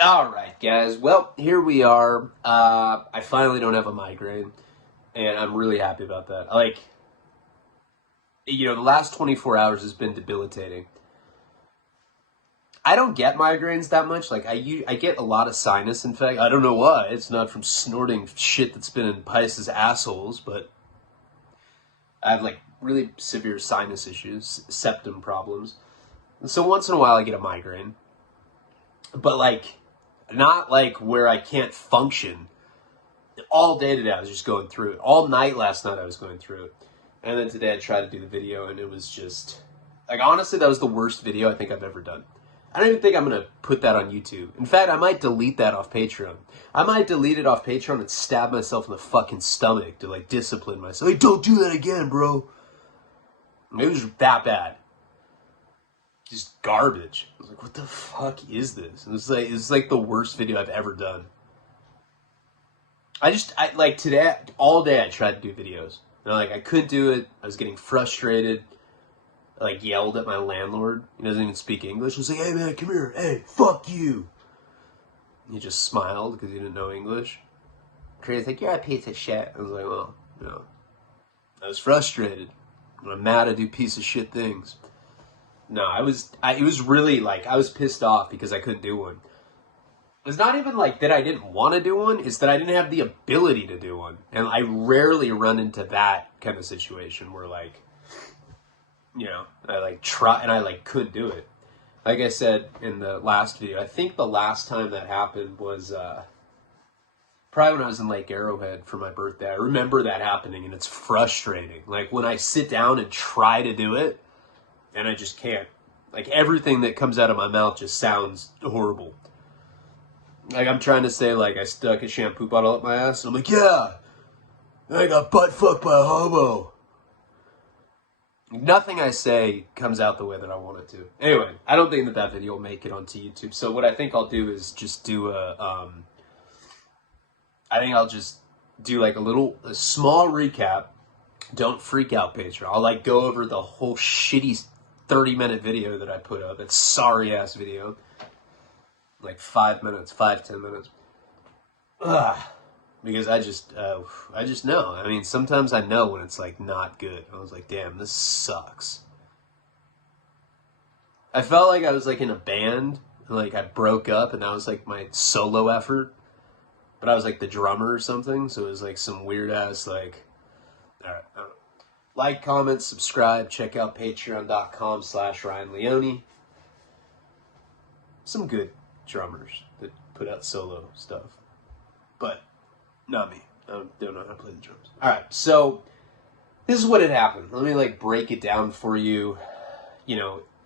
All right, guys. Well, here we are. I finally don't have a migraine, and I'm really happy about that. Like, the last 24 hours has been debilitating. I don't get migraines that much. Like, I get a lot of sinus infection. I don't know why. It's not from snorting shit that's been in Pice's assholes, but I have, like, really severe sinus issues, septum problems. And so once in a while I get a migraine. But, like, not like where I can't function. All day today I was just going through it. All night last night I was going through it. And then today I tried to do the video and it was just... Like, honestly, that was the worst video I think I've ever done. I don't even think I'm going to put that on YouTube. In fact, I might delete that off Patreon. I might delete it off Patreon and stab myself in the fucking stomach to, like, discipline myself. Like, don't do that again, bro. It was that bad. Just garbage. I was like, what the fuck is this? It was like the worst video I've ever done. Like today, all day I tried to do videos. I couldn't do it. I was getting frustrated. I, like, yelled at my landlord. He doesn't even speak English. I was like, hey man, come here. Hey, fuck you. And he just smiled because he didn't know English. He's like, you're a piece of shit. I was like, well, I was frustrated. I'm mad I do piece of shit things. No, it was really, like, I was pissed off because I couldn't do one. It's not even, like, that I didn't want to do one. It's that I didn't have the ability to do one. And I rarely run into that kind of situation where, like, I, like, try, and I, like, couldn't do it. Like I said in the last video, I think the last time that happened was, probably when I was in Lake Arrowhead for my birthday. I remember that happening, and it's frustrating. Like, when I sit down and try to do it, and I just can't. Like, everything that comes out of my mouth just sounds horrible. Like, I'm trying to say, like, I stuck a shampoo bottle up my ass, and I'm like, yeah, I got butt fucked by a hobo. Nothing I say comes out the way that I want it to. Anyway, I don't think that video will make it onto YouTube. So what I think I'll do is just do I think I'll just do, like, a small recap. Don't freak out, Patreon. I'll, like, go over the whole shitty 30-minute video that I put up. That sorry-ass video. Like 5 minutes, 10 minutes. Ugh. Because I just know. I mean, sometimes I know when it's, like, not good. I was like, damn, this sucks. I felt like I was, like, in a band. And, like, I broke up, and that was, like, my solo effort. But I was, like, the drummer or something. So it was, like, some weird-ass, like... Alright, I don't know. Like, comment, subscribe, check out patreon.com/Ryan Leone. Some good drummers that put out solo stuff. But, not me. I don't know how to play the drums. Alright, so, this is what had happened. Let me, like, break it down for you,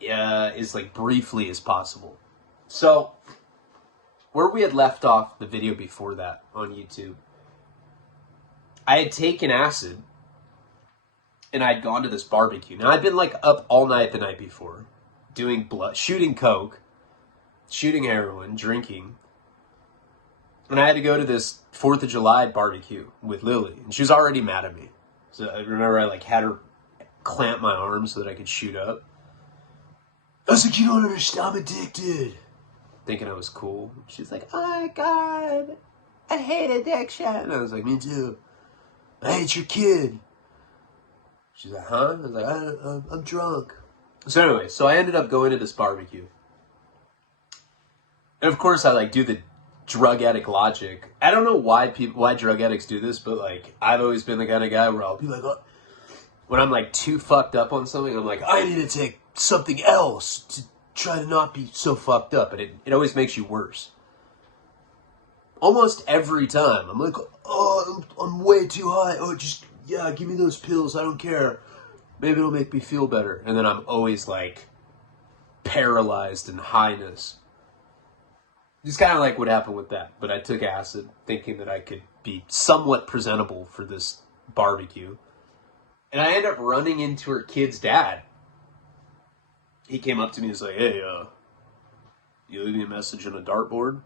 as, like, briefly as possible. So, where we had left off the video before that on YouTube, I had taken acid, and I'd gone to this barbecue. Now, I'd been, like, up all night the night before, doing shooting coke, shooting heroin, drinking. And I had to go to this 4th of July barbecue with Lily. And she was already mad at me. So I remember I, like, had her clamp my arms so that I could shoot up. I was like, you don't understand, I'm addicted. Thinking I was cool. She's like, oh my God, I hate addiction. And I was like, me too. I hate your kid. She's like, huh? I was like, I'm drunk. So anyway, so I ended up going to this barbecue. And of course I, like, do the drug addict logic. I don't know why drug addicts do this, but, like, I've always been the kind of guy where I'll be like, oh, when I'm, like, too fucked up on something, I'm like, I need to take something else to try to not be so fucked up. And it always makes you worse. Almost every time. I'm like, oh, I'm way too high. Oh, yeah, give me those pills. I don't care. Maybe it'll make me feel better. And then I'm always, like, paralyzed in highness. Just kind of like what happened with that. But I took acid thinking that I could be somewhat presentable for this barbecue. And I ended up running into her kid's dad. He came up to me and was like, hey, you leave me a message on a dartboard?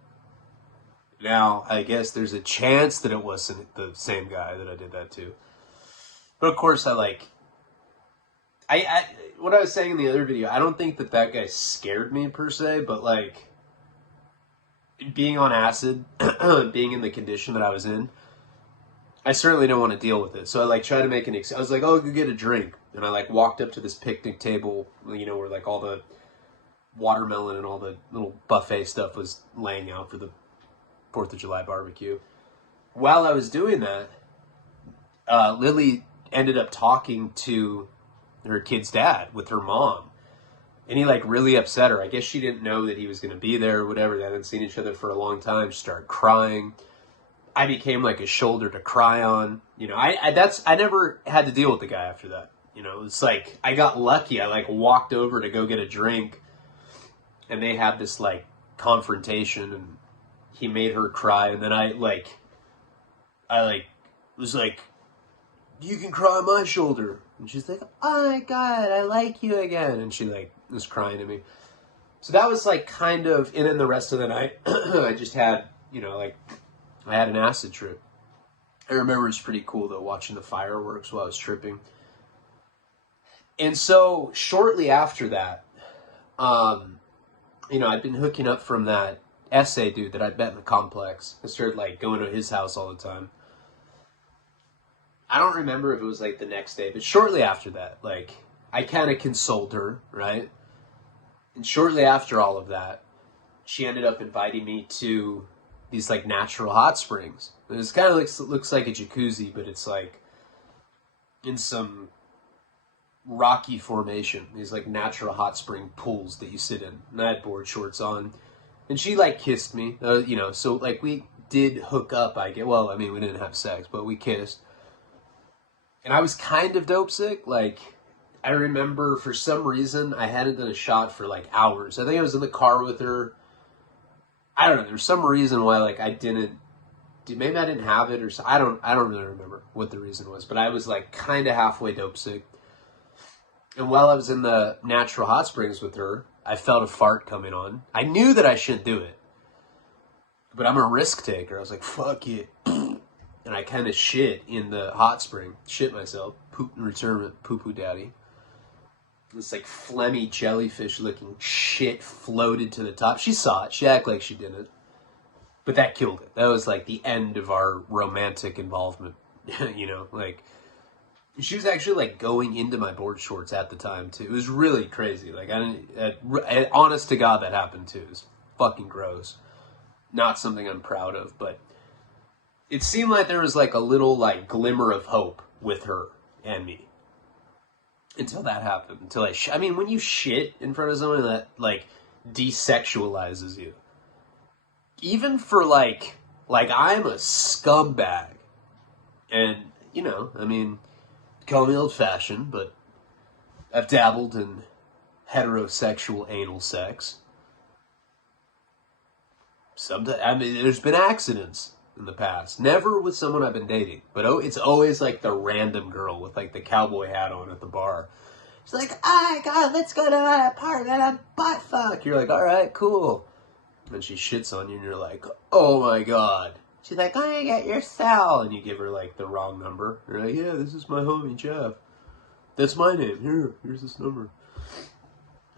Now, I guess there's a chance that it wasn't the same guy that I did that to. But of course, what I was saying in the other video, I don't think that guy scared me per se, but, like, being on acid, being in the condition that I was in, I certainly don't want to deal with it. So I like tried to make I was like, oh, go get a drink. And I like walked up to this picnic table, you know, where like all the watermelon and all the little buffet stuff was laying out for the 4th of July barbecue. While I was doing that, Lily ended up talking to her kid's dad with her mom. And he like really upset her. I guess she didn't know that he was going to be there or whatever. They hadn't seen each other for a long time. She started crying. I became like a shoulder to cry on. You know, I never had to deal with the guy after that. You know, it's like I got lucky. I like walked over to go get a drink, and they had this like confrontation, and he made her cry, and then I was like, you can cry on my shoulder. And she's like, oh my God, I like you again. And she like was crying to me. So that was like kind of, and then the rest of the night, I just had, you know, like I had an acid trip. I remember it was pretty cool though, watching the fireworks while I was tripping. And so shortly after that, you know, I'd been hooking up from that essay dude that I'd met in the complex. I started like going to his house all the time. I don't remember if it was like the next day, but shortly after that, like I kind of consoled her, right? And shortly after all of that, she ended up inviting me to these like natural hot springs. It's kind of looks like a jacuzzi, but it's like in some rocky formation. These like natural hot spring pools that you sit in. And I had board shorts on, and she like kissed me, you know. So like we did hook up. Well, I mean, we didn't have sex, but we kissed. And I was kind of dope sick. Like, I remember for some reason I hadn't done a shot for like hours. I think I was in the car with her. I don't know. There's some reason why like I didn't. Maybe I didn't have it or so. I don't really remember what the reason was. But I was like kind of halfway dope sick. And while I was in the natural hot springs with her, I felt a fart coming on. I knew that I shouldn't do it. But I'm a risk taker. I was like, fuck it. And I kind of shit in the hot spring. Shit myself. Poop and return with poo-poo daddy. This like phlegmy jellyfish looking shit floated to the top. She saw it. She acted like she didn't. But that killed it. That was like the end of our romantic involvement. You know, like she was actually like going into my board shorts at the time too. It was really crazy. Like honest to God, that happened too. It was fucking gross. Not something I'm proud of, but it seemed like there was like a little like glimmer of hope with her and me. Until that happened. Until I mean, when you shit in front of someone, that like desexualizes you. Even for like I'm a scumbag. And, you know, I mean, call me old-fashioned, but I've dabbled in heterosexual anal sex. Sometimes, I mean, there's been accidents in the past. Never with someone I've been dating. But it's always like the random girl with like the cowboy hat on at the bar. She's like, oh my God, let's go to my apartment and butt fuck. You're like, all right, cool. And she shits on you and you're like, oh my God. She's like, let me get your cell. And you give her like the wrong number. You're like, yeah, this is my homie Jeff. That's my name. Here's this number.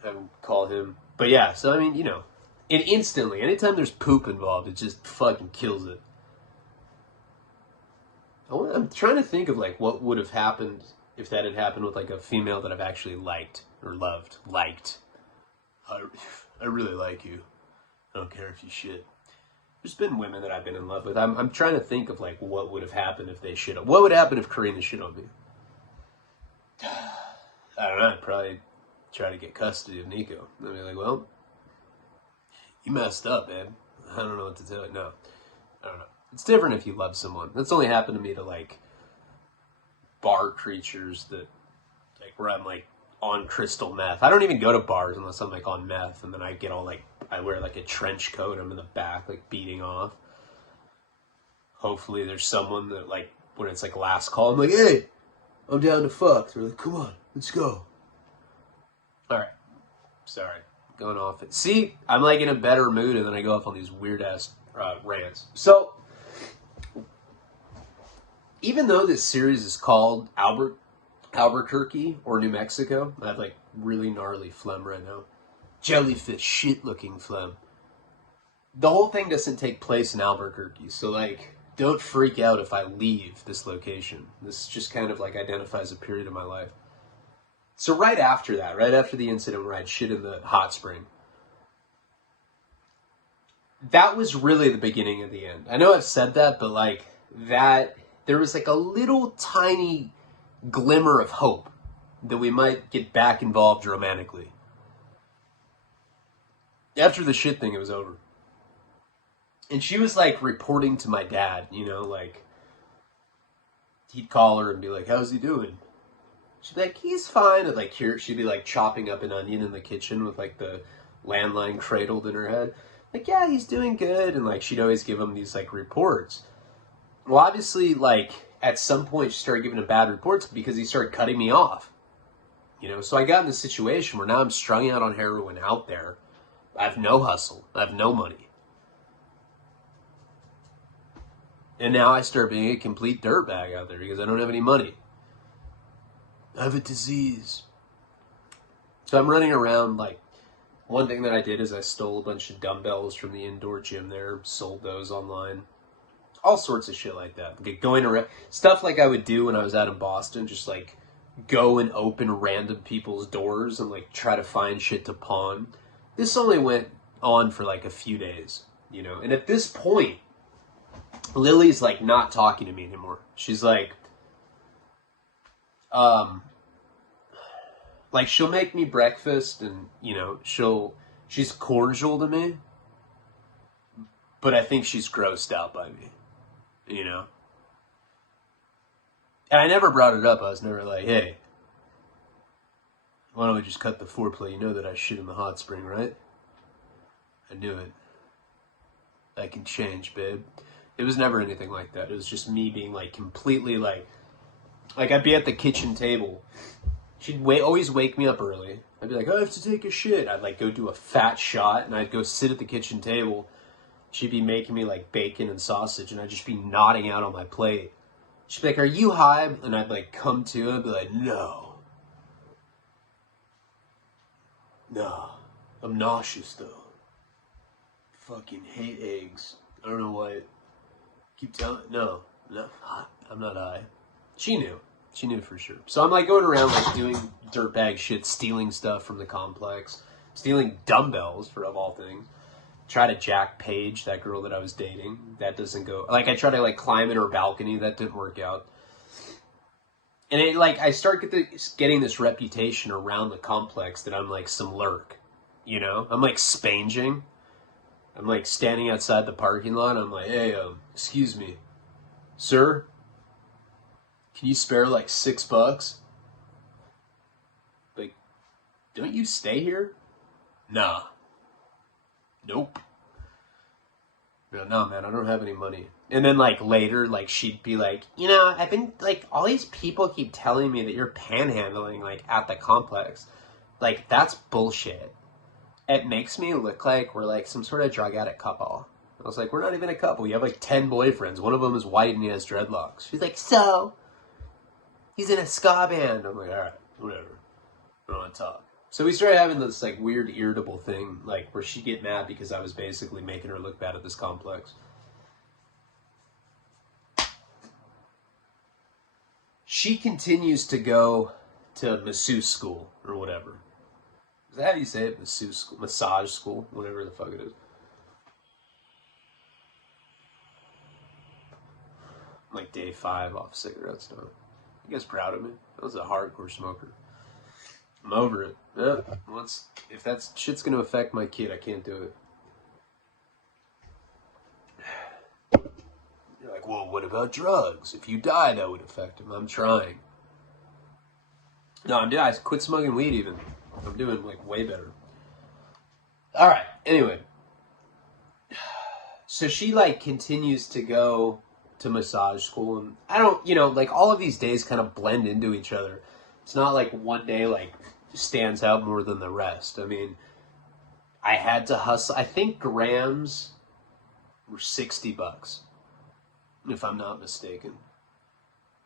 I would call him. But yeah, so I mean, you know. And instantly, anytime there's poop involved, it just fucking kills it. I'm trying to think of like what would have happened if that had happened with like a female that I've actually liked or loved. I really like you. I don't care if you shit. There's been women that I've been in love with. I'm trying to think of like what would have happened if they shit on. What would happen if Karina shit on me? I don't know. I'd probably try to get custody of Nico. I'd be like, well, you messed up, man. I don't know what to tell you. No, I don't know. It's different if you love someone. That's only happened to me to like bar creatures that like where I'm like on crystal meth. I don't even go to bars unless I'm like on meth, and then I get all like I wear like a trench coat. I'm in the back like beating off. Hopefully there's someone that like when it's like last call, I'm like, hey, I'm down to fuck. They're like, come on, let's go. All right, sorry, going off it. See, I'm like in a better mood, and then I go off on these weird ass rants. So even though this series is called Albuquerque or New Mexico, I have like really gnarly phlegm right now. Jellyfish shit looking phlegm. the whole thing doesn't take place in Albuquerque, so like, don't freak out if I leave this location. This just kind of like identifies a period of my life. So right after that, right after the incident where I'd shit in the hot spring, that was really the beginning of the end. I know I've said that, but like that, there was like a little tiny glimmer of hope that we might get back involved romantically. After the shit thing, it was over. And she was like reporting to my dad, you know, like he'd call her and be like, how's he doing? She'd be like, he's fine. And like here, she'd be like chopping up an onion in the kitchen with like the landline cradled in her head. Like, yeah, he's doing good. And like, she'd always give him these like reports. Well, obviously, like at some point she started giving him bad reports because he started cutting me off. You know, so I got in this situation where now I'm strung out on heroin out there. I have no hustle. I have no money. And now I start being a complete dirtbag out there because I don't have any money. I have a disease. So I'm running around like, one thing that I did is I stole a bunch of dumbbells from the indoor gym there, sold those online. All sorts of shit like that. Like going around, stuff like I would do when I was out in Boston, just like go and open random people's doors and like try to find shit to pawn. This only went on for like a few days, you know? And at this point, Lily's like not talking to me anymore. She's like she'll make me breakfast and, you know, she's cordial to me, but I think she's grossed out by me, you know? And I never brought it up. I was never like, hey, why don't we just cut the foreplay? You know that I shit in the hot spring, right? I knew it. I can change, babe. It was never anything like that. It was just me being like completely like I'd be at the kitchen table. She'd always wake me up early. I'd be like, oh, I have to take a shit. I'd like go do a fat shot and I'd go sit at the kitchen table. She'd be making me like bacon and sausage and I'd just be nodding out on my plate. She'd be like, are you high? And I'd like come to and be like, no. No. I'm nauseous though. Fucking hate eggs. I don't know why. Keep telling, no, I'm not high. She knew for sure. So I'm like going around like doing dirtbag shit, stealing stuff from the complex, stealing dumbbells of all things. Try to jack Paige, that girl that I was dating. That doesn't go. Like I try to like climb in her balcony. That didn't work out. And it like I start getting this reputation around the complex that I'm like some lurk. You know, I'm like spanging. I'm like standing outside the parking lot. I'm like, hey, excuse me, sir. Can you spare like $6? Like, don't you stay here? Nah. Nope. No, man, I don't have any money. And then like later, like she'd be like, you know, I've been like, all these people keep telling me that you're panhandling like at the complex. Like, that's bullshit. It makes me look like we're like some sort of drug addict couple. I was like, we're not even a couple. You have like 10 boyfriends. One of them is white and he has dreadlocks. She's like, so? He's in a ska band. I'm like, all right, whatever. I don't want to talk. So we started having this like weird irritable thing, like where she'd get mad because I was basically making her look bad at this complex. She continues to go to masseuse school or whatever. Is that how you say it? Masseuse school, massage school, whatever the fuck it is. I'm like day 5 off cigarettes now. You guys proud of me? I was a hardcore smoker. I'm over it. Yeah, if that shit's gonna affect my kid, I can't do it. You're like, well, what about drugs? If you die, that would affect him. I'm trying. No, I quit smoking weed even. I'm doing like way better. All right. Anyway, so she like continues to go to massage school, and I don't, you know, like all of these days kind of blend into each other. It's not like one day like stands out more than the rest. I mean, I had to hustle. I think grams were $60, if I'm not mistaken.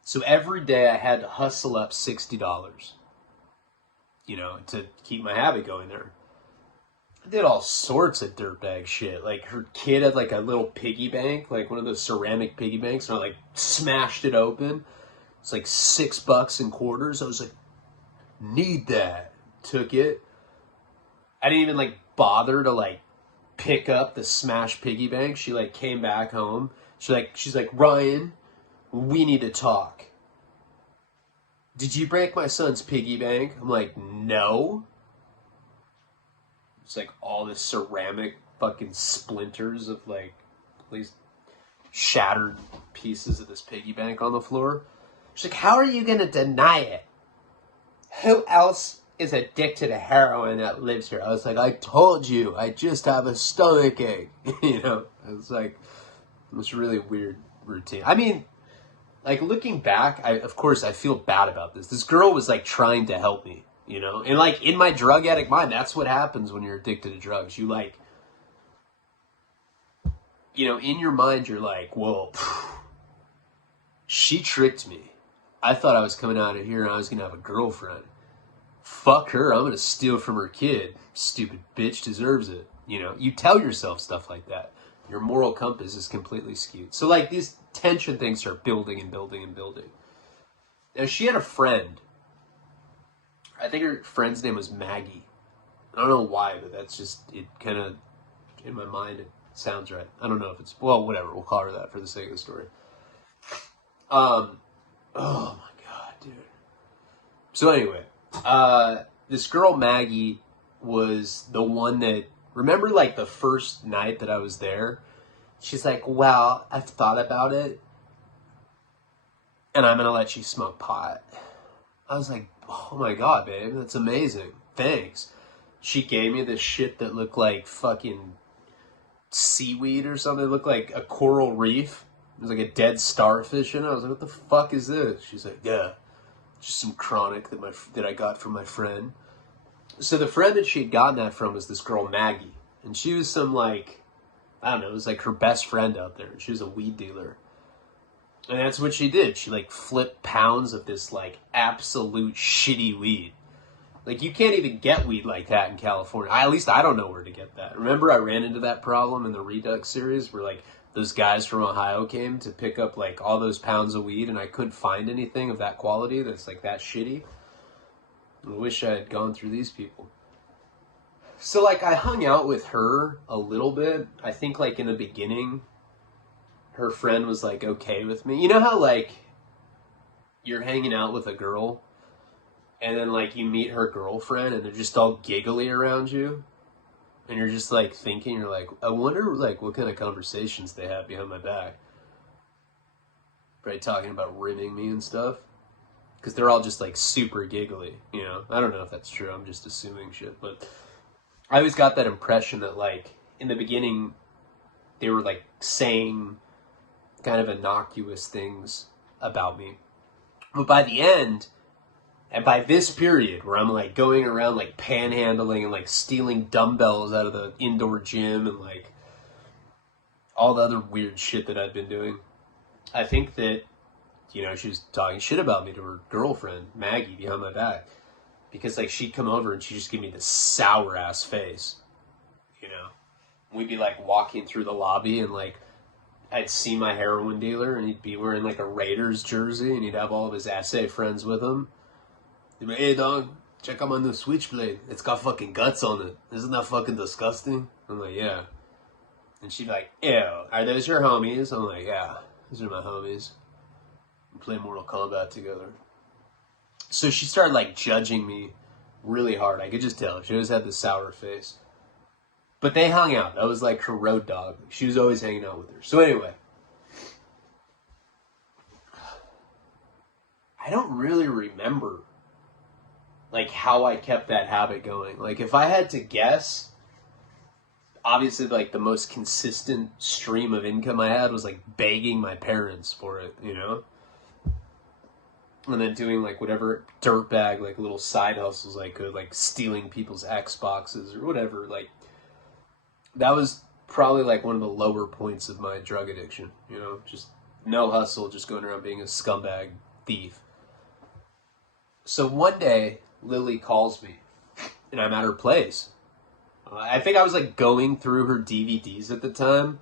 So every day I had to hustle up $60, you know, to keep my habit going there. I did all sorts of dirtbag shit. Like, her kid had, like, a little piggy bank, like one of those ceramic piggy banks, and I, like, smashed it open. It's like $6 in quarters. I was like, need that. Took it. I didn't even, like, bother to, like, pick up the smashed piggy bank. She, like, came back home. She's like, Ryan, we need to talk. Did you break my son's piggy bank? I'm like, no. It's like all this ceramic fucking splinters of like at least shattered pieces of this piggy bank on the floor. She's like, how are you going to deny it? Who else is addicted to heroin that lives here? I was like, I told you, I just have a stomachache. You know, it's like, it was really weird routine. I mean, like, looking back, of course, I feel bad about this. This girl was, like, trying to help me, you know? And, like, in my drug addict mind, that's what happens when you're addicted to drugs. You, like, you know, in your mind, you're like, whoa, she tricked me. I thought I was coming out of here and I was going to have a girlfriend. Fuck her, I'm going to steal from her kid. Stupid bitch deserves it. You know, you tell yourself stuff like that. Your moral compass is completely skewed. So, like, these tension things start building and building and building. Now, she had a friend. I think her friend's name was Maggie. I don't know why, but that's just, it kind of, in my mind, it sounds right. I don't know if it's, well, whatever. We'll call her that for the sake of the story. Oh, my God, dude. So, anyway, this girl, Maggie, was the one that, remember, like, the first night that I was there? She's like, well, I've thought about it, and I'm going to let you smoke pot. I was like, oh my God, babe, that's amazing. Thanks. She gave me this shit that looked like fucking seaweed or something. It looked like a coral reef. It was like a dead starfish in it. I was like, what the fuck is this? She's like, yeah, just some chronic that I got from my friend. So the friend that she'd gotten that from was this girl, Maggie. And she was some, like, I don't know, it was like her best friend out there. She was a weed dealer. And that's what she did. She, like, flipped pounds of this, like, absolute shitty weed. Like, you can't even get weed like that in California. At least I don't know where to get that. Remember I ran into that problem in the Redux series where, like, those guys from Ohio came to pick up, like, all those pounds of weed and I couldn't find anything of that quality that's, like, that shitty. I wish I had gone through these people. So, like, I hung out with her a little bit. I think, like, in the beginning, her friend was, like, okay with me. You know how, like, you're hanging out with a girl, and then, like, you meet her girlfriend, and they're just all giggly around you? And you're just, like, thinking, you're like, I wonder, like, what kind of conversations they have behind my back. Probably talking about rimming me and stuff. Because they're all just, like, super giggly, you know? I don't know if that's true. I'm just assuming shit, but I always got that impression that, like, in the beginning, they were, like, saying kind of innocuous things about me. But by the end, and by this period where I'm, like, going around, like, panhandling and, like, stealing dumbbells out of the indoor gym and, like, all the other weird shit that I'd been doing, I think that, you know, she was talking shit about me to her girlfriend, Maggie, behind my back. Because, like, she'd come over and she'd just give me this sour-ass face, you know? We'd be, like, walking through the lobby and, like, I'd see my heroin dealer and he'd be wearing, like, a Raiders jersey and he'd have all of his assay friends with him. He'd be like, hey, dog, check out my new Switchblade. It's got fucking guts on it. Isn't that fucking disgusting? I'm like, yeah. And she'd be like, ew, are those your homies? I'm like, yeah, those are my homies. We play Mortal Kombat together. So she started, like, judging me really hard. I could just tell. She always had this sour face. But they hung out. That was, like, her road dog. She was always hanging out with her. So anyway, I don't really remember, like, how I kept that habit going. Like, if I had to guess, obviously, like, the most consistent stream of income I had was, like, begging my parents for it, you know? And then doing, like, whatever dirtbag, like, little side hustles I could, like, stealing people's Xboxes or whatever. Like, that was probably, like, one of the lower points of my drug addiction, you know? Just no hustle, just going around being a scumbag thief. So one day, Lily calls me, and I'm at her place. I think I was like going through her DVDs at the time.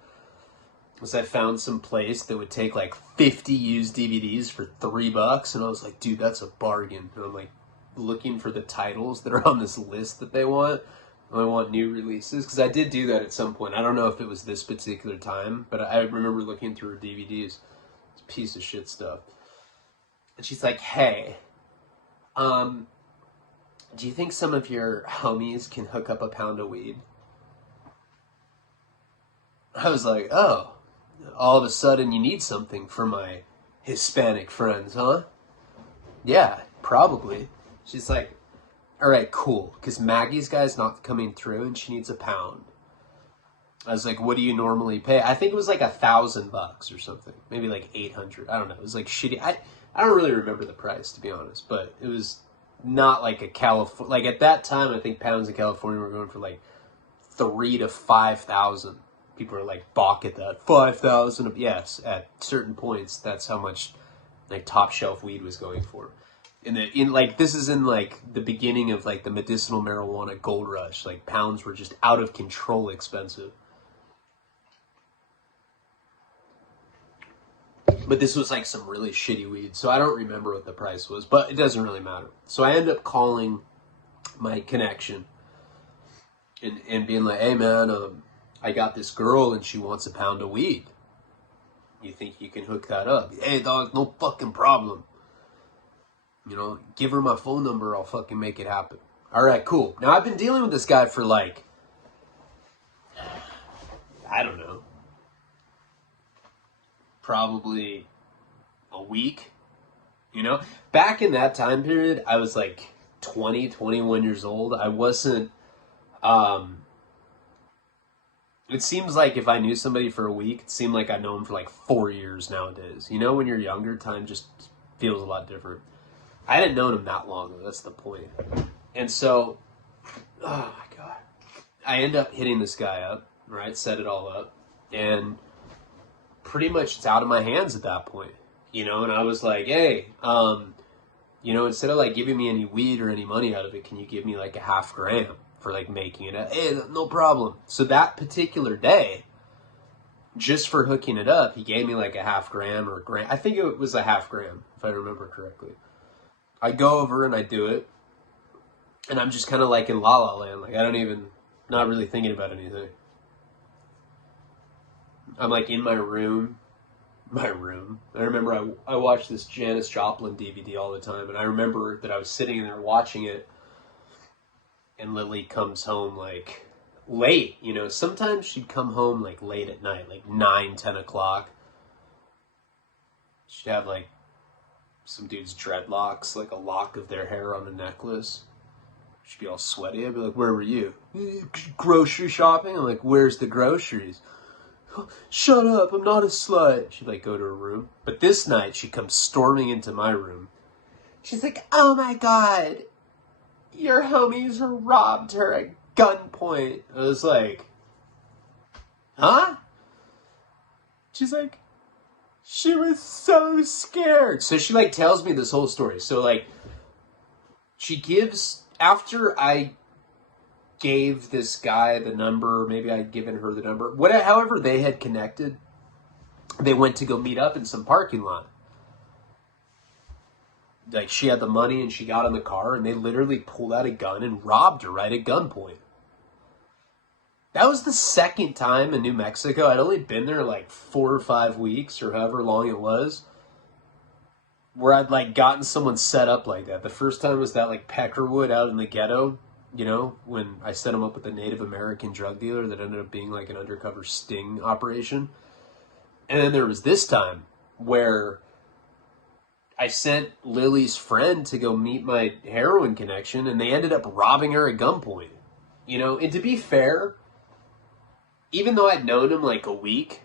Was I found some place that would take like 50 used DVDs for $3, and I was like, dude, that's a bargain. And I'm like looking for the titles that are on this list that they want. I want new releases, because I did do that at some point. I don't know if it was this particular time, but I remember looking through her DVDs. It's a piece of shit stuff. And she's like, hey, do you think some of your homies can hook up a pound of weed? I was like, oh, all of a sudden you need something for my Hispanic friends, huh? Yeah, probably. She's like, all right, cool, because Maggie's guy's not coming through and she needs a pound. I was like, what do you normally pay? I think it was like $1,000 or something. Maybe like 800. I don't know. It was like shitty. I don't really remember the price, to be honest, but it was not like a California. Like at that time, I think pounds in California were going for like 3,000 to 5,000. People are like, balk at that. 5,000. Yes, at certain points, that's how much like top shelf weed was going for. This is in like the beginning of like the medicinal marijuana gold rush. Like pounds were just out of control expensive. But this was like some really shitty weed, so I don't remember what the price was, but it doesn't really matter. So I end up calling my connection and being like, hey man, I got this girl and she wants a pound of weed. You think you can hook that up? Hey dog, no fucking problem. You know, give her my phone number, I'll fucking make it happen. All right, cool. Now, I've been dealing with this guy for like, I don't know, probably a week, you know? Back in that time period, I was like 20, 21 years old. I wasn't, it seems like if I knew somebody for a week, it seemed like I know them for like 4 years nowadays. You know, when you're younger, time just feels a lot different. I hadn't known him that long, though. That's the point. And so, oh my God. I end up hitting this guy up, right? Set it all up. And pretty much it's out of my hands at that point. You know, and I was like, hey, you know, instead of like giving me any weed or any money out of it, can you give me like a half gram for like making it? Hey, no problem. So that particular day, just for hooking it up, he gave me like a half gram or a gram. I think it was a half gram, if I remember correctly. I go over and I do it, and I'm just kind of like in La La Land. Like, not really thinking about anything. I'm like in my room. I remember I watched this Janis Joplin DVD all the time, and I remember that I was sitting in there watching it, and Lily comes home like late, you know. Sometimes she'd come home like late at night, like 9, 10 o'clock. She'd have like some dude's dreadlocks, like a lock of their hair on a necklace. She'd be all sweaty. I'd be like, where were you? Grocery shopping? I'm like, where's the groceries? Shut up, I'm not a slut. She'd like go to her room. But this night, she comes storming into my room. She's like, oh my God, your homies robbed her at gunpoint. I was like, huh? She's like, she was so scared. So she like tells me this whole story. So like, she gives, after I gave this guy the number, maybe I'd given her the number, however they had connected, they went to go meet up in some parking lot. Like, she had the money and she got in the car and they literally pulled out a gun and robbed her right at gunpoint. That was the second time in New Mexico. I'd only been there like 4 or 5 weeks or however long it was, where I'd like gotten someone set up like that. The first time was that like Peckerwood out in the ghetto, you know, when I set him up with a Native American drug dealer that ended up being like an undercover sting operation. And then there was this time where I sent Lily's friend to go meet my heroin connection, and they ended up robbing her at gunpoint. You know, and to be fair, even though I'd known him like a week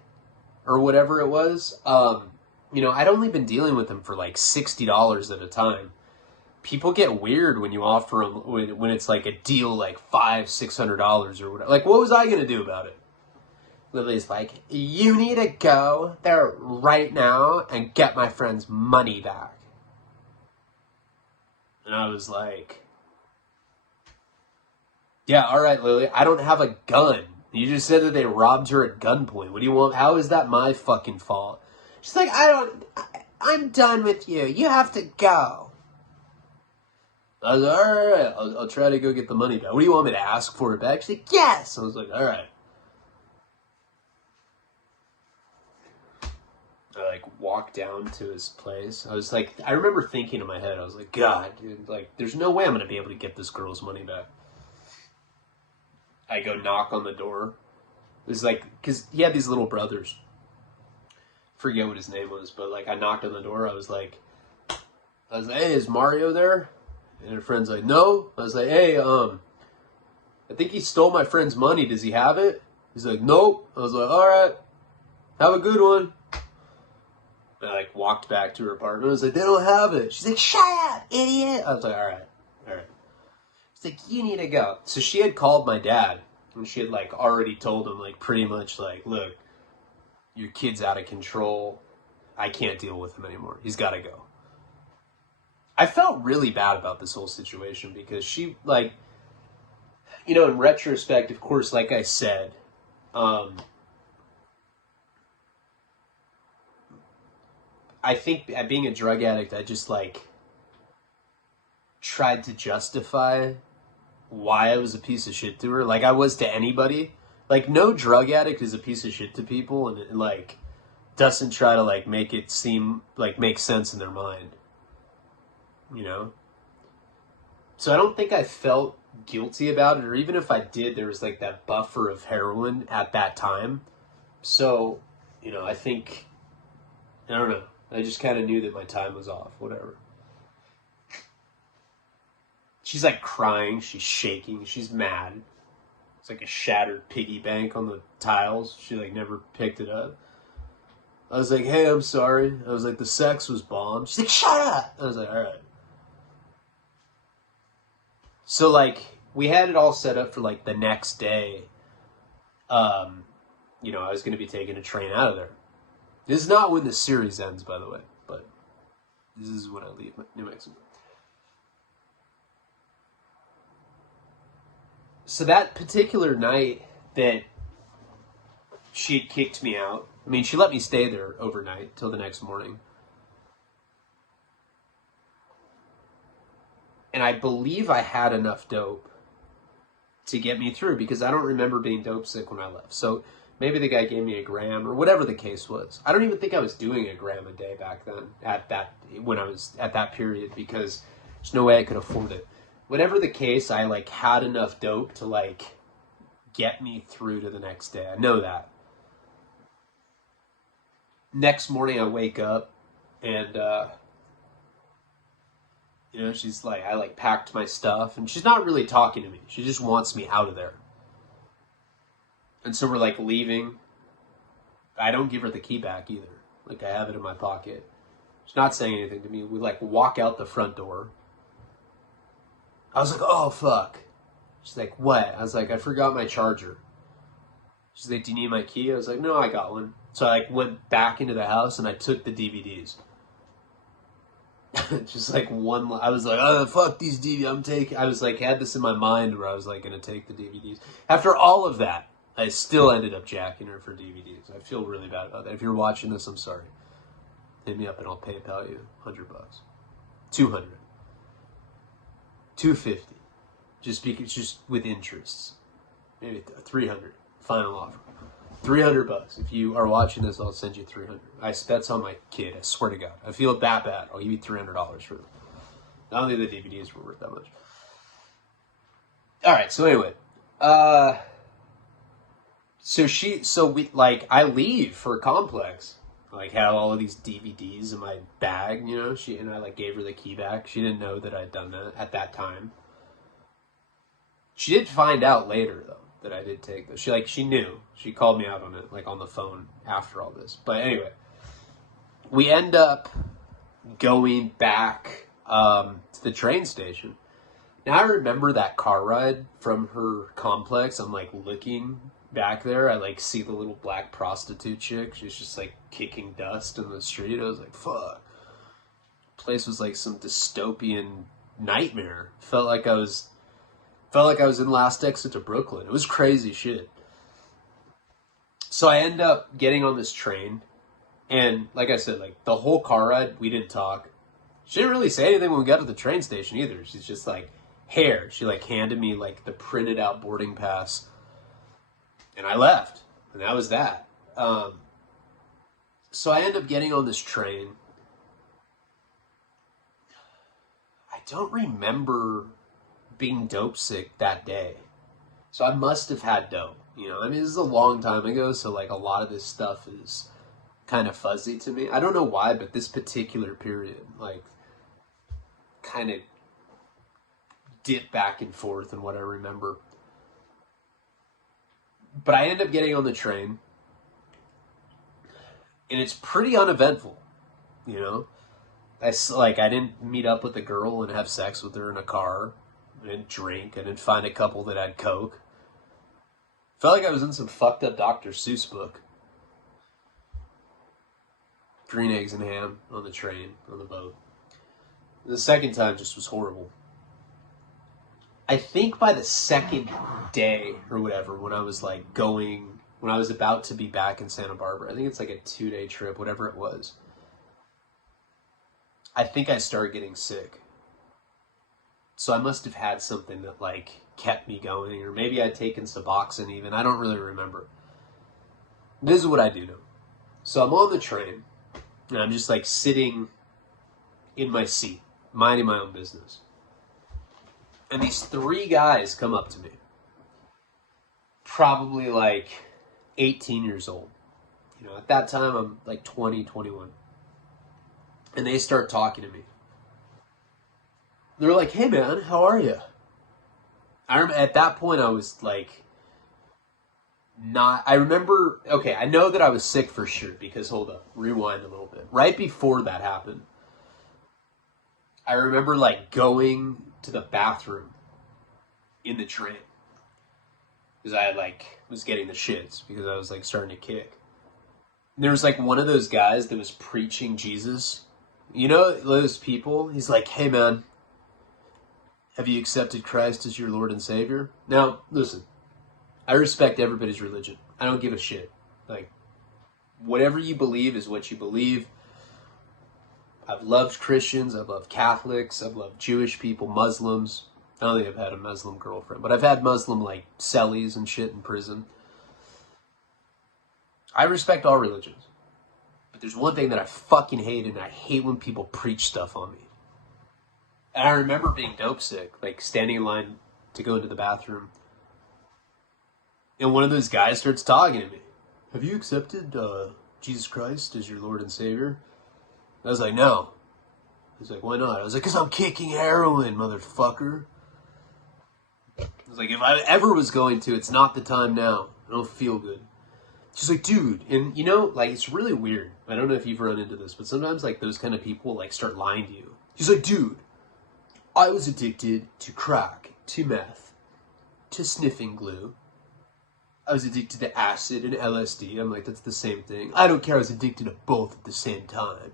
or whatever it was, you know, I'd only been dealing with him for like $60 at a time. People get weird when you offer them, when it's like a deal like $500-600 or whatever. Like, what was I going to do about it? Lily's like, you need to go there right now and get my friend's money back. And I was like, Yeah, all right, Lily. I don't have a gun. You just said that they robbed her at gunpoint. What do you want? How is that my fucking fault? She's like, I'm done with you. You have to go. I was like, all right. I'll try to go get the money back. What do you want me to ask for it back? She's like, yes. I was like, all right. I like walked down to his place. I was like, I remember thinking in my head, I was like, God, dude, like, there's no way I'm gonna be able to get this girl's money back. I go knock on the door. It was like, because he had these little brothers. Forget what his name was, but like, I knocked on the door. I was like, hey, is Mario there? And her friend's like, no. I was like, hey, I think he stole my friend's money. Does he have it? He's like, nope. I was like, all right, have a good one. And I like walked back to her apartment. I was like, they don't have it. She's like, shut up, idiot. I was like, all right. She's like, you need to go. So she had called my dad, and she had like already told him like pretty much like, look, your kid's out of control. I can't deal with him anymore. He's got to go. I felt really bad about this whole situation because she like, you know, in retrospect, of course, like I said, I think at being a drug addict, I just like tried to justify why I was a piece of shit to her. Like I was to anybody. Like no drug addict is a piece of shit to people and it, like doesn't try to like make it seem like make sense in their mind. You know? So I don't think I felt guilty about it, or even if I did, there was like that buffer of heroin at that time. So, you know, I think, I don't know. I just kind of knew that my time was off, whatever. She's like crying, she's shaking, she's mad. It's like a shattered piggy bank on the tiles. She like never picked it up. I was like, hey, I'm sorry. I was like, the sex was bomb. She's like, shut up! I was like, all right. So like, we had it all set up for like the next day. You know, I was going to be taking a train out of there. This is not when the series ends, by the way, but this is when I leave New Mexico. So that particular night that she had kicked me out, I mean, she let me stay there overnight till the next morning. And I believe I had enough dope to get me through because I don't remember being dope sick when I left. So maybe the guy gave me a gram or whatever the case was. I don't even think I was doing a gram a day back then when I was at that period because there's no way I could afford it. Whatever the case, I like had enough dope to like get me through to the next day. I know that. Next morning I wake up and you know, she's like, I like packed my stuff and she's not really talking to me. She just wants me out of there. And so we're like leaving. I don't give her the key back either. Like I have it in my pocket. She's not saying anything to me. We like walk out the front door. I was like, oh fuck. She's like, what? I was like, I forgot my charger. She's like, do you need my key? I was like, no, I got one. So I like went back into the house and I took the DVDs. Just like one, I was like, oh fuck these DVDs. I was like, had this in my mind where I was like gonna take the DVDs. After all of that, I still ended up jacking her for DVDs. I feel really bad about that. If you're watching this, I'm sorry. Hit me up and I'll PayPal you $100, $200, $250, just with interests, maybe $300. Final offer, $300. If you are watching this, I'll send you $300. That's on my kid. I swear to God. I feel that bad. I'll give you $300 for them. I don't think the DVDs were worth that much. All right. So anyway, so we like I leave for Complex. I like have all of these DVDs in my bag, you know. And I like gave her the key back. She didn't know that I'd done that at that time. She did find out later though that I did take those. She knew. She called me out on it like on the phone after all this. But anyway, we end up going back to the train station. Now I remember that car ride from her complex. I'm like looking back there. I like see the little black prostitute chick. She's just like kicking dust in the street. I was like, fuck. The place was like some dystopian nightmare. Felt Felt like I was in Last Exit to Brooklyn. It was crazy shit. So I end up getting on this train, and like I said, like the whole car ride, we didn't talk. She didn't really say anything when we got to the train station either. She's just like, here. She like handed me like the printed out boarding pass, and I left, and that was that. So I end up getting on this train. I don't remember being dope sick that day. So I must have had dope. You know, I mean, this is a long time ago, so like a lot of this stuff is kind of fuzzy to me. I don't know why, but this particular period, like, kind of dip back and forth in what I remember. But I end up getting on the train, and it's pretty uneventful, you know? I didn't meet up with a girl and have sex with her in a car. I didn't drink. I didn't find a couple that had coke. Felt like I was in some fucked up Dr. Seuss book. Green eggs and ham on the train, on the boat. The second time just was horrible. I think by the second day or whatever, when I was about to be back in Santa Barbara, I think it's like a 2-day trip, whatever it was, I think I started getting sick. So I must have had something that like kept me going, or maybe I'd taken Suboxone even. I don't really remember. This is what I do know. So I'm on the train, and I'm just like sitting in my seat, minding my own business. And these 3 guys come up to me, probably like 18 years old. You know, at that time I'm like 20, 21. And they start talking to me. They're like, hey man, how are you? At that point I was like, I know that I was sick for sure, because hold up, rewind a little bit. Right before that happened, I remember like going to the bathroom in the train. Because I was getting the shits, because I was like starting to kick. And there was like one of those guys that was preaching Jesus. You know those people? He's like, hey man, have you accepted Christ as your Lord and Savior? Now, listen, I respect everybody's religion. I don't give a shit. Like, whatever you believe is what you believe. I've loved Christians, I've loved Catholics, I've loved Jewish people, Muslims. I don't think I've had a Muslim girlfriend, but I've had Muslim, like, cellies and shit in prison. I respect all religions. But there's one thing that I fucking hate, and I hate when people preach stuff on me. And I remember being dope sick, like standing in line to go into the bathroom. And one of those guys starts talking to me. Have you accepted Jesus Christ as your Lord and Savior? I was like, no. He's like, why not? I was like, because I'm kicking heroin, motherfucker. I was like, if I ever was going to, it's not the time now. I don't feel good. She's like, dude, and you know, like, it's really weird. I don't know if you've run into this, but sometimes, like, those kind of people, like, start lying to you. She's like, dude, I was addicted to crack, to meth, to sniffing glue. I was addicted to acid and LSD. I'm like, that's the same thing. I don't care, I was addicted to both at the same time.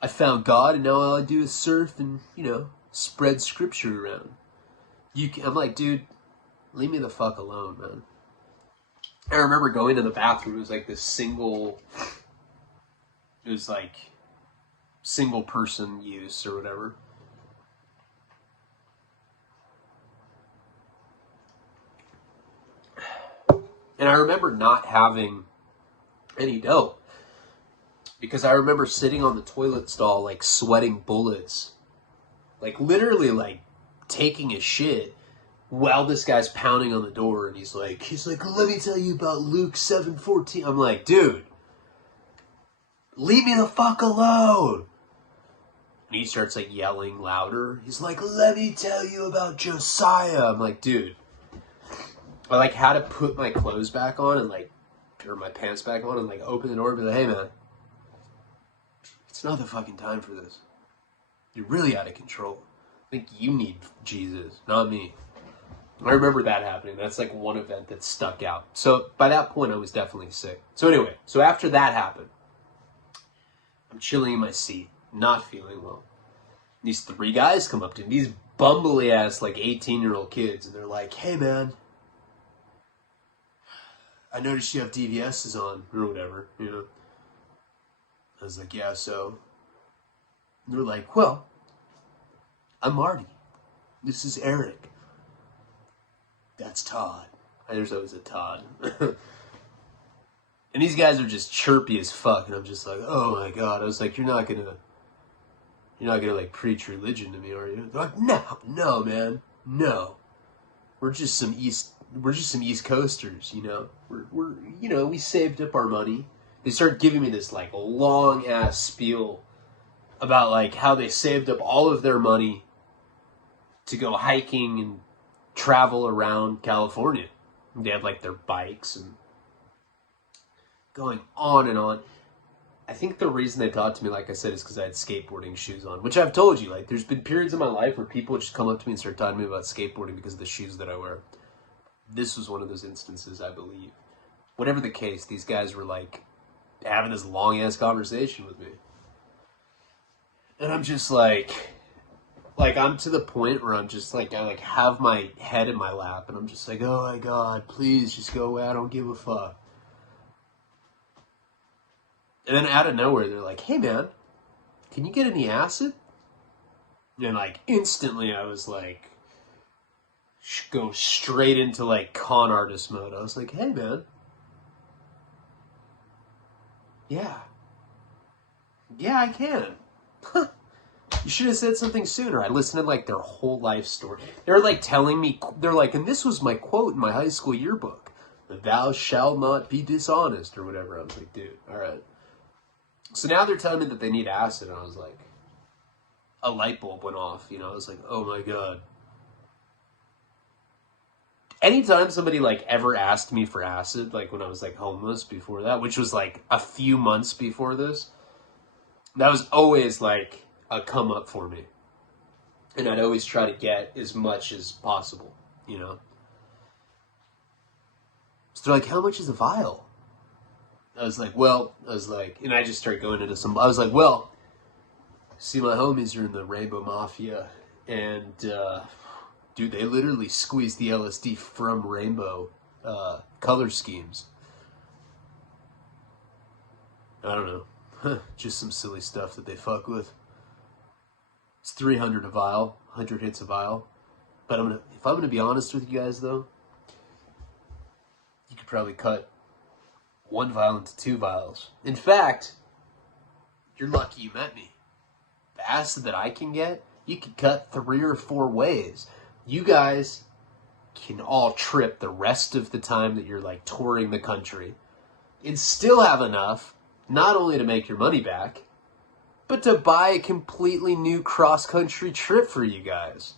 I found God, and now all I do is surf and, you know, spread scripture around. I'm like, dude, leave me the fuck alone, man. I remember going to the bathroom. It was like this single person use or whatever. And I remember not having any dope, because I remember sitting on the toilet stall, like, sweating bullets, like, literally, like, taking a shit while this guy's pounding on the door, and he's like, let me tell you about Luke 7:14. I'm like, dude, leave me the fuck alone. And he starts, like, yelling louder. He's like, let me tell you about Josiah. I'm like, dude. I, like, had to put my clothes back on and, like, or my pants back on and, like, open the door and be like, hey, man, it's not the fucking time for this. You're really out of control. I think you need Jesus, not me. I remember that happening. That's, like, one event that stuck out. So, by that point, I was definitely sick. So, anyway, so after that happened, I'm chilling in my seat, not feeling well. These 3 guys come up to me. These bumbly ass like 18-year-old kids, and they're like, "Hey man, I noticed you have DVSs on or whatever." You know, I was like, "Yeah, so." And they're like, "Well, I'm Marty. This is Eric. That's Todd." There's always a Todd. And these guys are just chirpy as fuck, and I'm just like, "Oh my god!" I was like, "You're not gonna like preach religion to me, are you?" They're like, "No, man, no. We're just some East Coasters, you know. We saved up our money." They start giving me this like long ass spiel about like how they saved up all of their money to go hiking and travel around California. They had like their bikes and going on and on. I think the reason they talked to me, like I said, is because I had skateboarding shoes on, which I've told you, like, there's been periods in my life where people just come up to me and start talking to me about skateboarding because of the shoes that I wear. This was one of those instances, I believe. Whatever the case, these guys were, like, having this long-ass conversation with me. And I'm just, like, I'm to the point where I'm just, like, I, like, have my head in my lap, and I'm just like, "Oh, my God, please, just go away, I don't give a fuck." And then out of nowhere, they're like, "Hey, man, can you get any acid?" And, like, instantly I was like, go straight into, like, con artist mode. I was like, "Hey, man. Yeah. Yeah, I can." Huh. You should have said something sooner. I listened to, like, their whole life story. They're, like, telling me, they're like, "And this was my quote in my high school yearbook. Thou shalt not be dishonest," or whatever. I was like, dude, all right. So now they're telling me that they need acid, and I was like, a light bulb went off, you know? I was like, oh my god. Anytime somebody, like, ever asked me for acid, like, when I was, like, homeless before that, which was, like, a few months before this, that was always, like, a come up for me. And I'd always try to get as much as possible, you know? So they're like, "How much is a vial?" I was like, and I just started going into I was like, "Well, see, my homies are in the Rainbow Mafia, and, dude, they literally squeeze the LSD from rainbow, color schemes. I don't know. Just some silly stuff that they fuck with. It's 300 a vial, 100 hits a vial. But if I'm gonna be honest with you guys, though, you could probably cut one vial into 2 vials. In fact, you're lucky you met me. The acid that I can get, you can cut 3 or 4 ways. You guys can all trip the rest of the time that you're, like, touring the country and still have enough not only to make your money back, but to buy a completely new cross-country trip for you guys.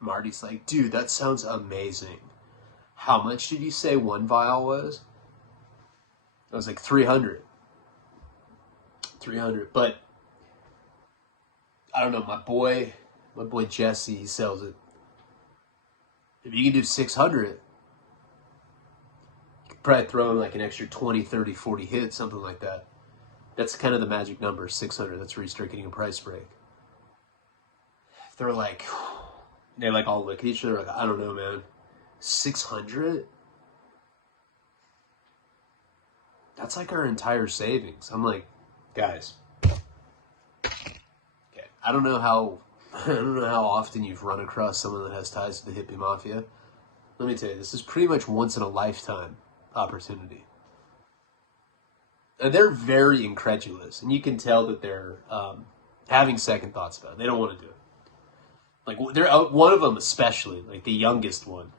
Marty's like, "Dude, that sounds amazing. How much did you say one vial was?" I was like, 300. 300. But I don't know, my boy Jesse, he sells it. If you can do 600, you could probably throw in like an extra 20, 30, 40 hits, something like that. That's kind of the magic number, 600. That's where you start getting a price break. They're like, they like all look at each other like, "I don't know, man. 600? That's like our entire savings." I'm like, guys, okay, I don't know how often you've run across someone that has ties to the hippie mafia. Let me tell you, this is pretty much once in a lifetime opportunity. And they're very incredulous, and you can tell that they're having second thoughts about it. They don't want to do it. Like, they're one of them especially, like the youngest one.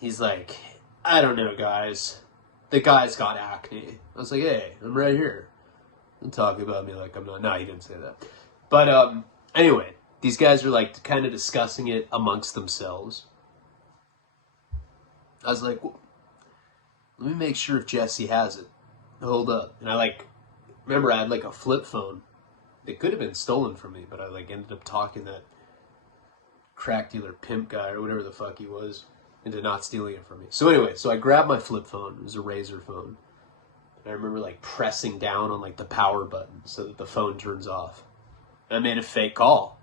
He's like, "I don't know, guys. The guy's got acne." I was like, "Hey, I'm right here. Don't talk about me like I'm not." No, he didn't say that. But anyway, these guys are like kind of discussing it amongst themselves. I was like, well, let me make sure if Jesse has it. Hold up. And I remember I had like a flip phone. It could have been stolen from me, but I like ended up talking that crack dealer pimp guy or whatever the fuck he was into not stealing it from me. So anyway, so I grabbed my flip phone. It was a Razor phone. And I remember like pressing down on like the power button so that the phone turns off. I made a fake call.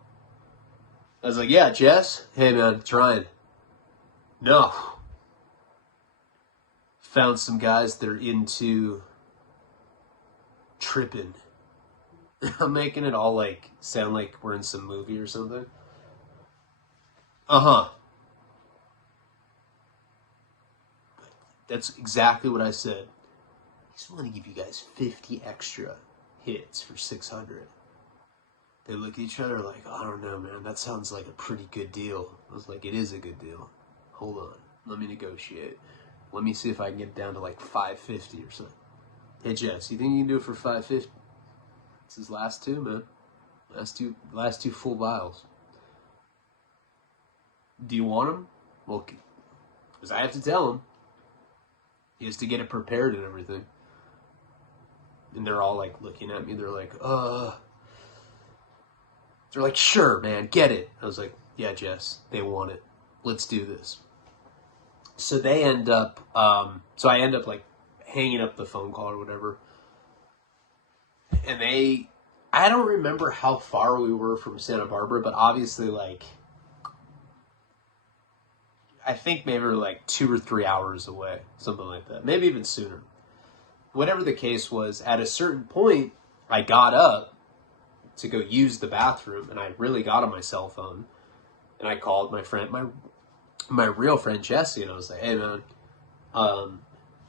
I was like, yeah, Jess? Hey, man, it's Ryan. No. Found some guys that are into tripping. I'm making it all like sound like we're in some movie or something. Uh-huh. That's exactly what I said. I just want to give you guys 50 extra hits for 600. They look at each other like, I don't know, man. That sounds like a pretty good deal. I was like, it is a good deal. Hold on. Let me negotiate. Let me see if I can get down to like 550 or something. Hey, Jess, you think you can do it for 550? It's his last two, man. Last two full vials. Do you want them? Well, because I have to tell him. He has to get it prepared and everything. And they're all like looking at me. They're like, They're like, sure, man, get it. I was like, yeah, Jess, they want it. Let's do this. So they end up, I end up like hanging up the phone call or whatever. And I don't remember how far we were from Santa Barbara, but obviously like, I think maybe we were like 2 or 3 hours away, something like that. Maybe even sooner. Whatever the case was, at a certain point, I got up to go use the bathroom, and I really got on my cell phone, and I called my friend, my real friend Jesse, and I was like, hey man,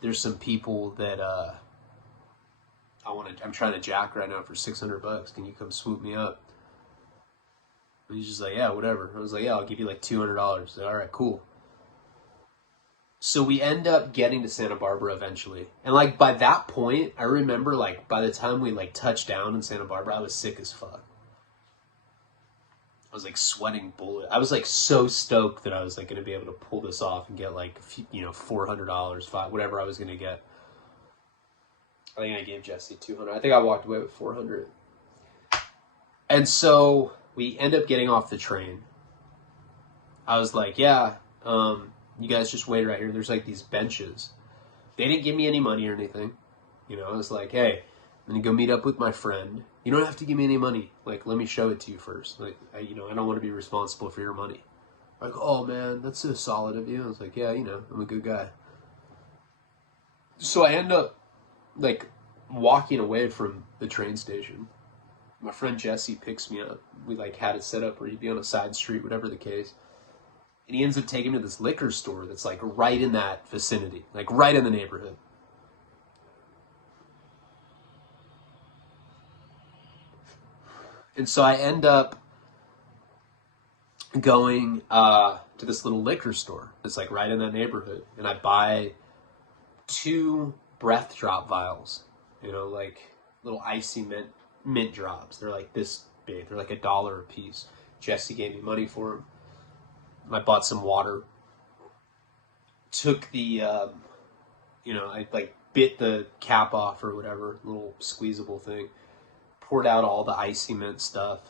there's some people that I'm trying to jack right now for $600. Can you come swoop me up? And he's just like, yeah, whatever. I was like, yeah, I'll give you like $200. Like, all right, cool. So we end up getting to Santa Barbara eventually. And like by that point, I remember like by the time we like touched down in Santa Barbara, I was sick as fuck. I was like sweating bullet. I was like so stoked that I was like going to be able to pull this off and get like, $400, whatever I was going to get. I think I gave Jesse 200. I think I walked away with 400. And so we end up getting off the train. I was like, yeah, you guys just wait right here. There's like these benches. They didn't give me any money or anything. I was like, hey, I'm going to go meet up with my friend. You don't have to give me any money. Like, let me show it to you first. Like, I don't want to be responsible for your money. Like, oh man, that's so solid of you. I was like, yeah, I'm a good guy. So I end up like walking away from the train station. My friend Jesse picks me up. We like had it set up where he'd be on a side street, whatever the case. And he ends up taking me to this liquor store that's like right in that vicinity, like right in the neighborhood. And so I end up going to this little liquor store that's like right in that neighborhood. And I buy 2 breath drop vials, like little icy mint drops. They're like this big. They're like $1 a piece. Jesse gave me money for them. I bought some water. Took the, I like bit the cap off or whatever, little squeezable thing. Poured out all the icy mint stuff.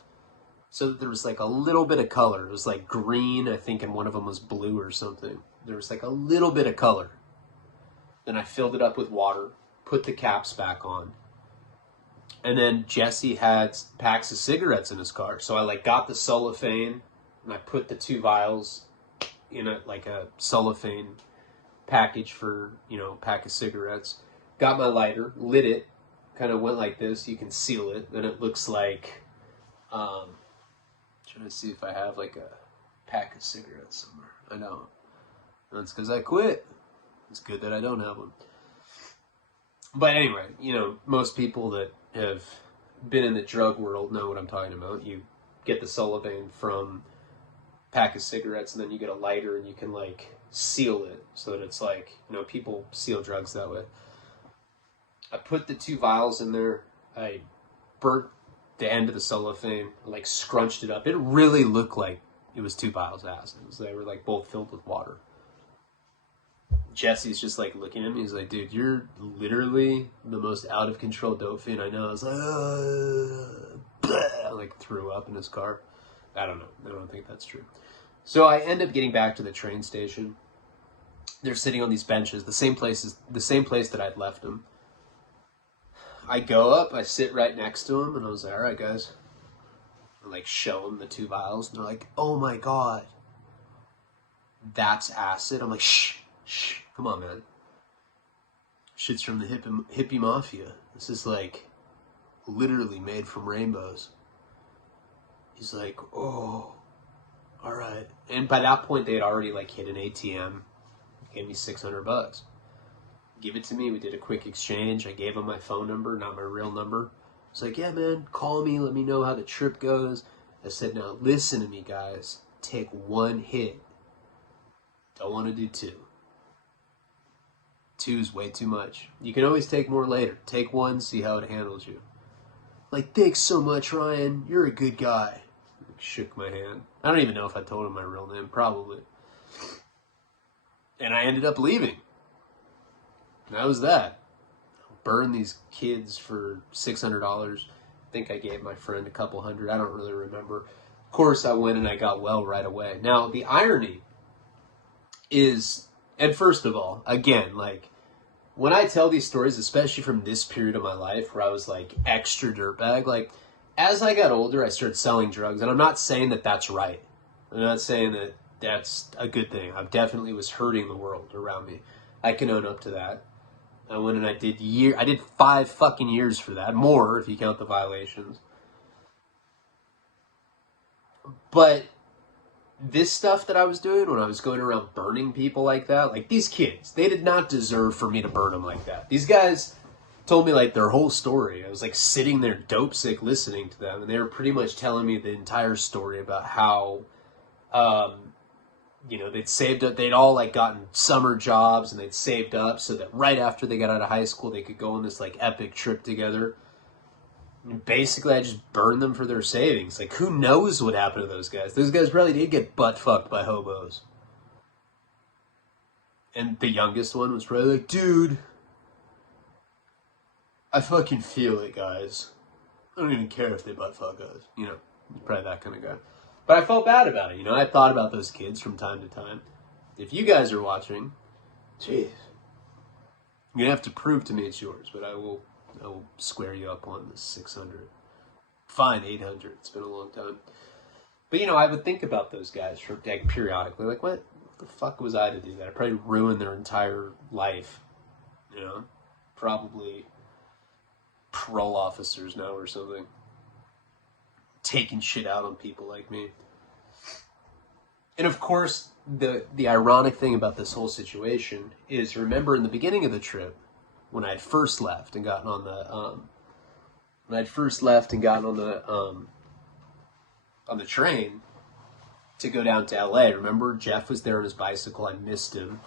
So that there was like a little bit of color. It was like green, I think, and one of them was blue or something. There was like a little bit of color. Then I filled it up with water, put the caps back on. And then Jesse had packs of cigarettes in his car. So I like got the cellophane and I put the 2 vials in a cellophane package for, pack of cigarettes. Got my lighter, lit it, kind of went like this. You can seal it. Then it looks like, trying to see if I have like a pack of cigarettes somewhere. I don't. That's because I quit. It's good that I don't have one. But anyway, most people that have been in the drug world know what I'm talking about. You get the cellophane from pack of cigarettes and then you get a lighter and you can like seal it so that it's like, people seal drugs that way. I put the 2 vials in there. I burnt the end of the cellophane, like scrunched it up. It really looked like it was 2 vials of acid. They were like both filled with water. Jesse's just like looking at me. He's like, dude, you're literally the most out of control dope fiend I know. I was like, I like threw up in his car. I don't know. I don't think that's true. So I end up getting back to the train station. They're sitting on these benches, the same place that I'd left them. I go up, I sit right next to them, and I was like, all right, guys, and like show them the 2 vials, and they're like, "Oh my god, that's acid." I'm like, "Shh, shh, come on, man. Shit's from the hippie mafia. This is like literally made from rainbows." He's like, "Oh, all right." And by that point, they had already like hit an ATM, gave me $600. Give it to me. We did a quick exchange. I gave him my phone number, not my real number. It's like, "Yeah, man, call me. Let me know how the trip goes." I said, "Now listen to me, guys. Take 1 hit. Don't want to do 2. 2 is way too much. You can always take more later. Take 1, see how it handles you." Like, "Thanks so much, Ryan. You're a good guy." Shook my hand. I don't even know if I told him my real name. Probably. And I ended up leaving. That was that. Burned these kids for $600. I think I gave my friend a couple hundred. I don't really remember. Of course, I went and I got well right away. Now, the irony is, and first of all, again, like, when I tell these stories, especially from this period of my life where I was like extra dirtbag, like, as I got older, I started selling drugs. And I'm not saying that that's right. I'm not saying that that's a good thing. I definitely was hurting the world around me. I can own up to that. I went and I did 5 fucking years for that. More if you count the violations. But this stuff that I was doing when I was going around burning people like that, like these kids, they did not deserve for me to burn them like that. These guys told me like their whole story. I was like sitting there dope sick listening to them, and they were pretty much telling me the entire story about how they'd saved up, they'd all like gotten summer jobs and they'd saved up so that right after they got out of high school they could go on this like epic trip together. And basically I just burned them for their savings. Like, who knows what happened to those guys? Those guys probably did get butt fucked by hobos. And the youngest one was probably like, "Dude, I fucking feel it, guys. I don't even care if they butt fuck us." Probably that kind of guy. But I felt bad about it, I thought about those kids from time to time. If you guys are watching, jeez, you're gonna have to prove to me it's yours, but I will square you up on the 600. Fine, 800. It's been a long time. But I would think about those guys for like periodically, like, what the fuck was I to do that? I probably ruined their entire life. Probably parole officers now or something, taking shit out on people like me. And of course, the ironic thing about this whole situation is, remember in the beginning of the trip, when I had first left and gotten on the train to go down to LA. Remember, Jeff was there on his bicycle. I missed him.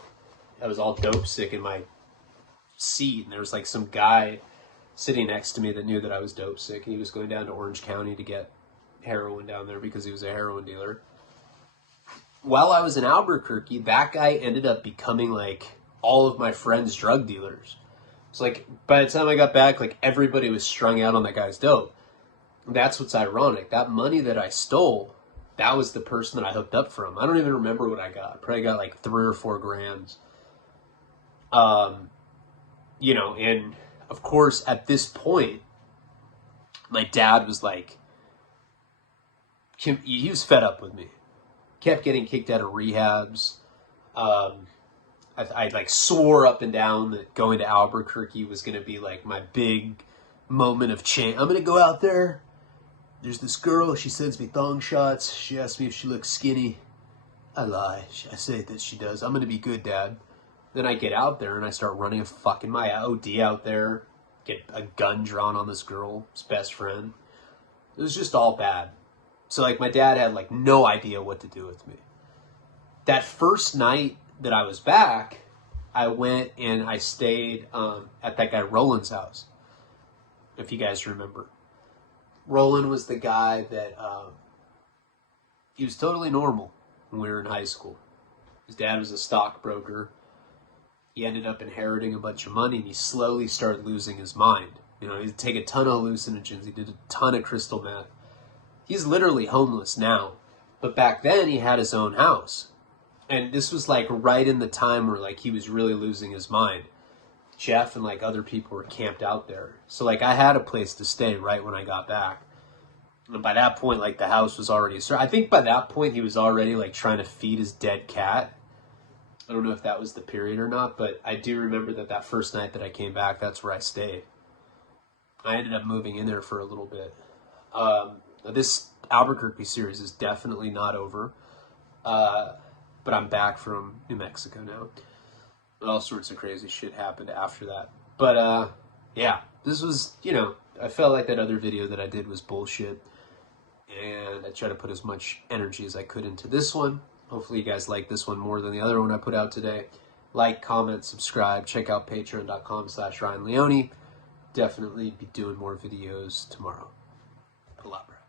I was all dope sick in my seat, and there was like some guy sitting next to me that knew that I was dope sick, and he was going down to Orange County to get heroin down there because he was a heroin dealer. While I was in Albuquerque, that guy ended up becoming like all of my friends' drug dealers. It's like, by the time I got back, like everybody was strung out on that guy's dope. That's what's ironic. That money that I stole, that was the person that I hooked up from. I don't even remember what I got. I probably got like 3 or 4 grams. And of course, at this point, my dad was like, he was fed up with me. Kept getting kicked out of rehabs. I like swore up and down that going to Albuquerque was going to be like my big moment of change. I'm going to go out there. There's this girl. She sends me thong shots. She asks me if she looks skinny. I lie. I say that she does. I'm going to be good, Dad. Then I get out there and I start running my OD out there. Get a gun drawn on this girl's best friend. It was just all bad. So like my dad had like no idea what to do with me. That first night that I was back, I went and I stayed at that guy Roland's house. If you guys remember. Roland was the guy that he was totally normal when we were in high school. His dad was a stockbroker. He ended up inheriting a bunch of money, and he slowly started losing his mind. He'd take a ton of hallucinogens. He did a ton of crystal meth. He's literally homeless now. But back then, he had his own house. And this was like right in the time where like he was really losing his mind. Jeff and like other people were camped out there. So like I had a place to stay right when I got back. And by that point, like, the house was already, I think by that point he was already like trying to feed his dead cat. I don't know if that was the period or not, but I do remember that first night that I came back, that's where I stayed. I ended up moving in there for a little bit. This Albuquerque series is definitely not over, but I'm back from New Mexico now. All sorts of crazy shit happened after that. But yeah, this was, I felt like that other video that I did was bullshit, and I tried to put as much energy as I could into this one. Hopefully you guys like this one more than the other one I put out today. Like, comment, subscribe, check out patreon.com/Ryan Leone. Definitely be doing more videos tomorrow. Palabra.